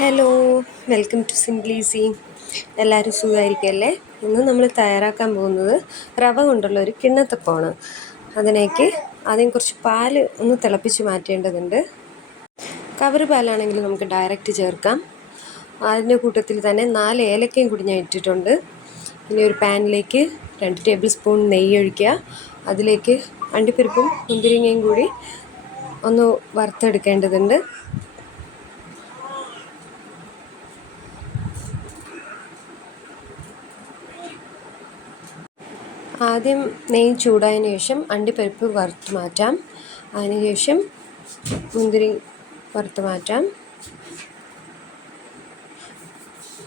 Hello welcome to സിംപ്ലീസി എല്ലാവരും സുഖമായിരിക്കല്ലേ? ഇന്ന് നമ്മൾ തയ്യാറാക്കാൻ പോകുന്നത് റവ കൊണ്ടുള്ള ഒരു കിണ്ണത്തപ്പമാണ്. അതിനേക്ക് ആദ്യം കുറച്ച് പാൽ ഒന്ന് തിളപ്പിച്ച് മാറ്റേണ്ടതുണ്ട്. കവർ പാലാണെങ്കിൽ നമുക്ക് ഡയറക്റ്റ് ചേർക്കാം. അതിന്റെ കൂട്ടത്തിൽ തന്നെ നാല് ഏലക്കയും കൂടി ഞാൻ ഇട്ടിട്ടുണ്ട്. ഇനി ഒരു പാനിലേക്ക് രണ്ട് ടേബിൾ സ്പൂൺ നെയ്യ് ഒഴിക്കുക. അതിലേക്ക് അണ്ടിപ്പരിപ്പും മുന്തിരിങ്ങയും കൂടി ഒന്ന് വറുത്തെടുക്കേണ്ടതുണ്ട്. ആദ്യം നെയ്യ് ചൂടായതിന് ശേഷം അണ്ടിപ്പരിപ്പ് വറുത്ത് മാറ്റാം. അതിനുശേഷം മുന്തിരി വറുത്ത് മാറ്റാം.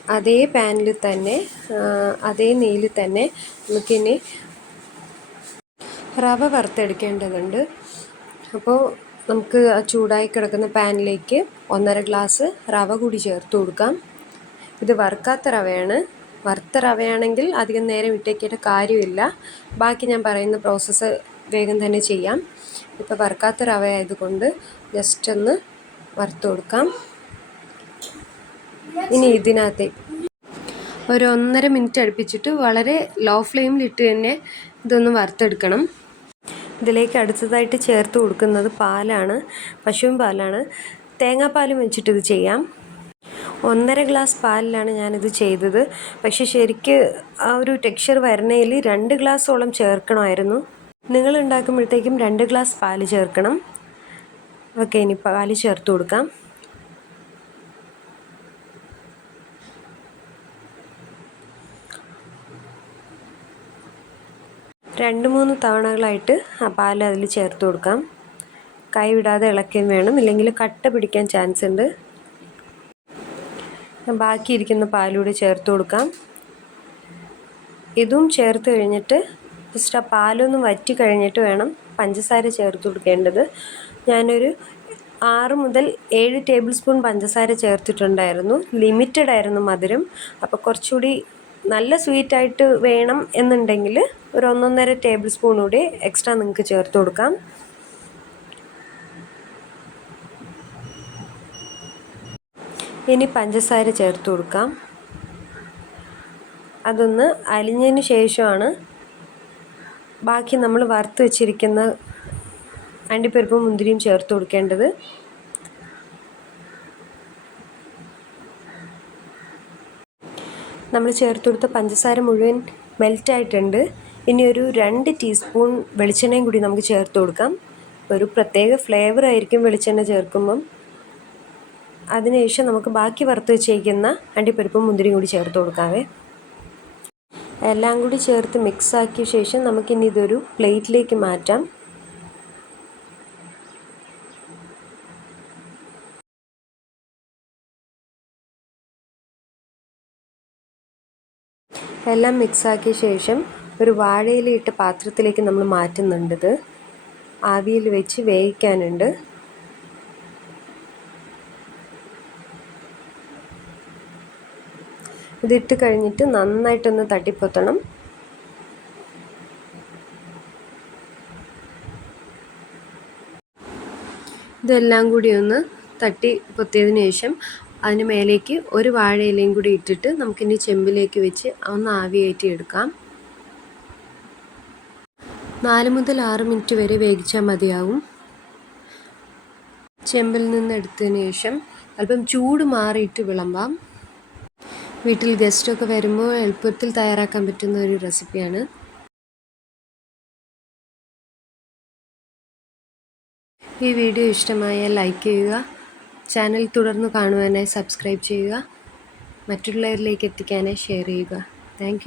അതേ പാനിൽ തന്നെ അതേ നെയ്യിൽ തന്നെ നമുക്കിനി റവ വറുത്തെടുക്കേണ്ടതുണ്ട്. അപ്പോൾ നമുക്ക് ആ ചൂടായി കിടക്കുന്ന പാനിലേക്ക് ഒന്നര ഗ്ലാസ് റവ കൂടി ചേർത്ത് കൊടുക്കാം. ഇത് വറുക്കാത്ത റവയാണ്. വറുത്ത റവയാണെങ്കിൽ അധികം നേരം ഇട്ടേക്കേണ്ട കാര്യമില്ല. ബാക്കി ഞാൻ പറയുന്ന പ്രോസസ്സ് വേഗം തന്നെ ചെയ്യാം. ഇപ്പോൾ വറുക്കാത്ത റവ ആയതുകൊണ്ട് ജസ്റ്റ് ഒന്ന് വറുത്ത് കൊടുക്കാം. ഇനി ഇതിനകത്തെ ഒരു ഒന്നര മിനിറ്റ് അടുപ്പിച്ചിട്ട് വളരെ ലോ ഫ്ലെയിമിലിട്ട് തന്നെ ഇതൊന്ന് വറുത്തെടുക്കണം. ഇതിലേക്ക് അടുത്തതായിട്ട് ചേർത്ത് കൊടുക്കുന്നത് പാലാണ് പശുവും പാലാണ്. തേങ്ങാപ്പാലും വെച്ചിട്ട് ഇത് ചെയ്യാം. ഒന്നര ഗ്ലാസ് പാലിലാണ് ഞാനിത് ചെയ്തത്. പക്ഷെ ശരിക്ക് ആ ഒരു ടെക്സ്ചർ വരണയിൽ രണ്ട് ഗ്ലാസ്സോളം ചേർക്കണമായിരുന്നു. നിങ്ങൾ ഉണ്ടാക്കുമ്പോഴത്തേക്കും രണ്ട് ഗ്ലാസ് പാൽ ചേർക്കണം. ഓക്കെ ഇനി പാൽ ചേർത്ത് കൊടുക്കാം. രണ്ട് മൂന്ന് തവണകളായിട്ട് ആ പാൽ അതിൽ ചേർത്ത് കൊടുക്കാം. കൈ വിടാതെ ഇളക്കുകയും വേണം. ഇല്ലെങ്കിൽ കട്ട പിടിക്കാൻ ചാൻസ് ഉണ്ട് ബാക്കിയിരിക്കുന്ന പാലൂടെ ചേർത്ത് കൊടുക്കാം. ഇതും ചേർത്ത് കഴിഞ്ഞിട്ട് ജസ്റ്റ് ആ പാലൊന്ന് വറ്റി കഴിഞ്ഞിട്ട് വേണം പഞ്ചസാര ചേർത്ത് കൊടുക്കേണ്ടത്. ഞാനൊരു ആറ് മുതൽ ഏഴ് ടേബിൾ സ്പൂൺ പഞ്ചസാര ചേർത്തിട്ടുണ്ടായിരുന്നു. ലിമിറ്റഡ് ആയിരുന്നു മധുരം. അപ്പോൾ കുറച്ചുകൂടി നല്ല സ്വീറ്റായിട്ട് വേണം എന്നുണ്ടെങ്കിൽ ഒരു ഒന്നൊന്നര ടേബിൾ സ്പൂൺ കൂടി എക്സ്ട്രാ നിങ്ങൾക്ക് ചേർത്ത് കൊടുക്കാം. ഇനി പഞ്ചസാര ചേർത്ത് കൊടുക്കാം. അതൊന്ന് അലിഞ്ഞതിന് ശേഷമാണ് ബാക്കി നമ്മൾ വറുത്ത് വെച്ചിരിക്കുന്ന അണ്ടിപ്പരിപ്പും മുന്തിരിയും ചേർത്ത് കൊടുക്കേണ്ടത്. നമ്മൾ ചേർത്ത് കൊടുത്ത പഞ്ചസാര മുഴുവൻ മെൽറ്റായിട്ടുണ്ട്. ഇനി ഒരു രണ്ട് ടീസ്പൂൺ വെളിച്ചെണ്ണയും കൂടി നമുക്ക് ചേർത്ത് കൊടുക്കാം. ഒരു പ്രത്യേക ഫ്ലേവർ ആയിരിക്കും വെളിച്ചെണ്ണ ചേർക്കുമ്പം. അതിനുശേഷം നമുക്ക് ബാക്കി വറുത്ത് വെച്ചേക്കുന്ന അണ്ടിപ്പരിപ്പും മുന്തിരിയും കൂടി ചേർത്ത് കൊടുക്കാവേ. എല്ലാം കൂടി ചേർത്ത് മിക്സ് ആക്കിയ ശേഷം നമുക്കിനി ഇതൊരു പ്ലേറ്റിലേക്ക് മാറ്റാം. എല്ലാം മിക്സ് ആക്കിയ ശേഷം ഒരു വാഴയിലിട്ട് പാത്രത്തിലേക്ക് നമ്മൾ മാറ്റുന്നുണ്ടത് ആവിയിൽ വെച്ച് വേവിക്കാനുണ്ട്. ഇതിട്ട് കഴിഞ്ഞിട്ട് നന്നായിട്ടൊന്ന് തട്ടിപ്പൊത്തണം. ഇതെല്ലാം കൂടി ഒന്ന് തട്ടി പൊത്തിയതിന് ശേഷം അതിന് മേലേക്ക് ഒരു വാഴയിലയും കൂടി ഇട്ടിട്ട് നമുക്കിനി ചെമ്പിലേക്ക് വെച്ച് ഒന്ന് ആവിയേറ്റി എടുക്കാം. നാല് മുതൽ ആറ് മിനിറ്റ് വരെ വേവിച്ചാൽ മതിയാവും. ചെമ്പിൽ നിന്ന് എടുത്തതിന് ശേഷം അല്പം ചൂട് മാറിയിട്ട് വിളമ്പാം. വീട്ടിൽ ഗസ്റ്റൊക്കെ വരുമ്പോൾ എളുപ്പത്തിൽ തയ്യാറാക്കാൻ പറ്റുന്ന ഒരു റെസിപ്പിയാണ്. ഈ വീഡിയോ ഇഷ്ടമായാൽ ലൈക്ക് ചെയ്യുക ചാനൽ തുടർന്ന് കാണുവാനായി സബ്സ്ക്രൈബ് ചെയ്യുക മറ്റുള്ളവരിലേക്ക് എത്തിക്കാനായി ഷെയർ ചെയ്യുക. താങ്ക്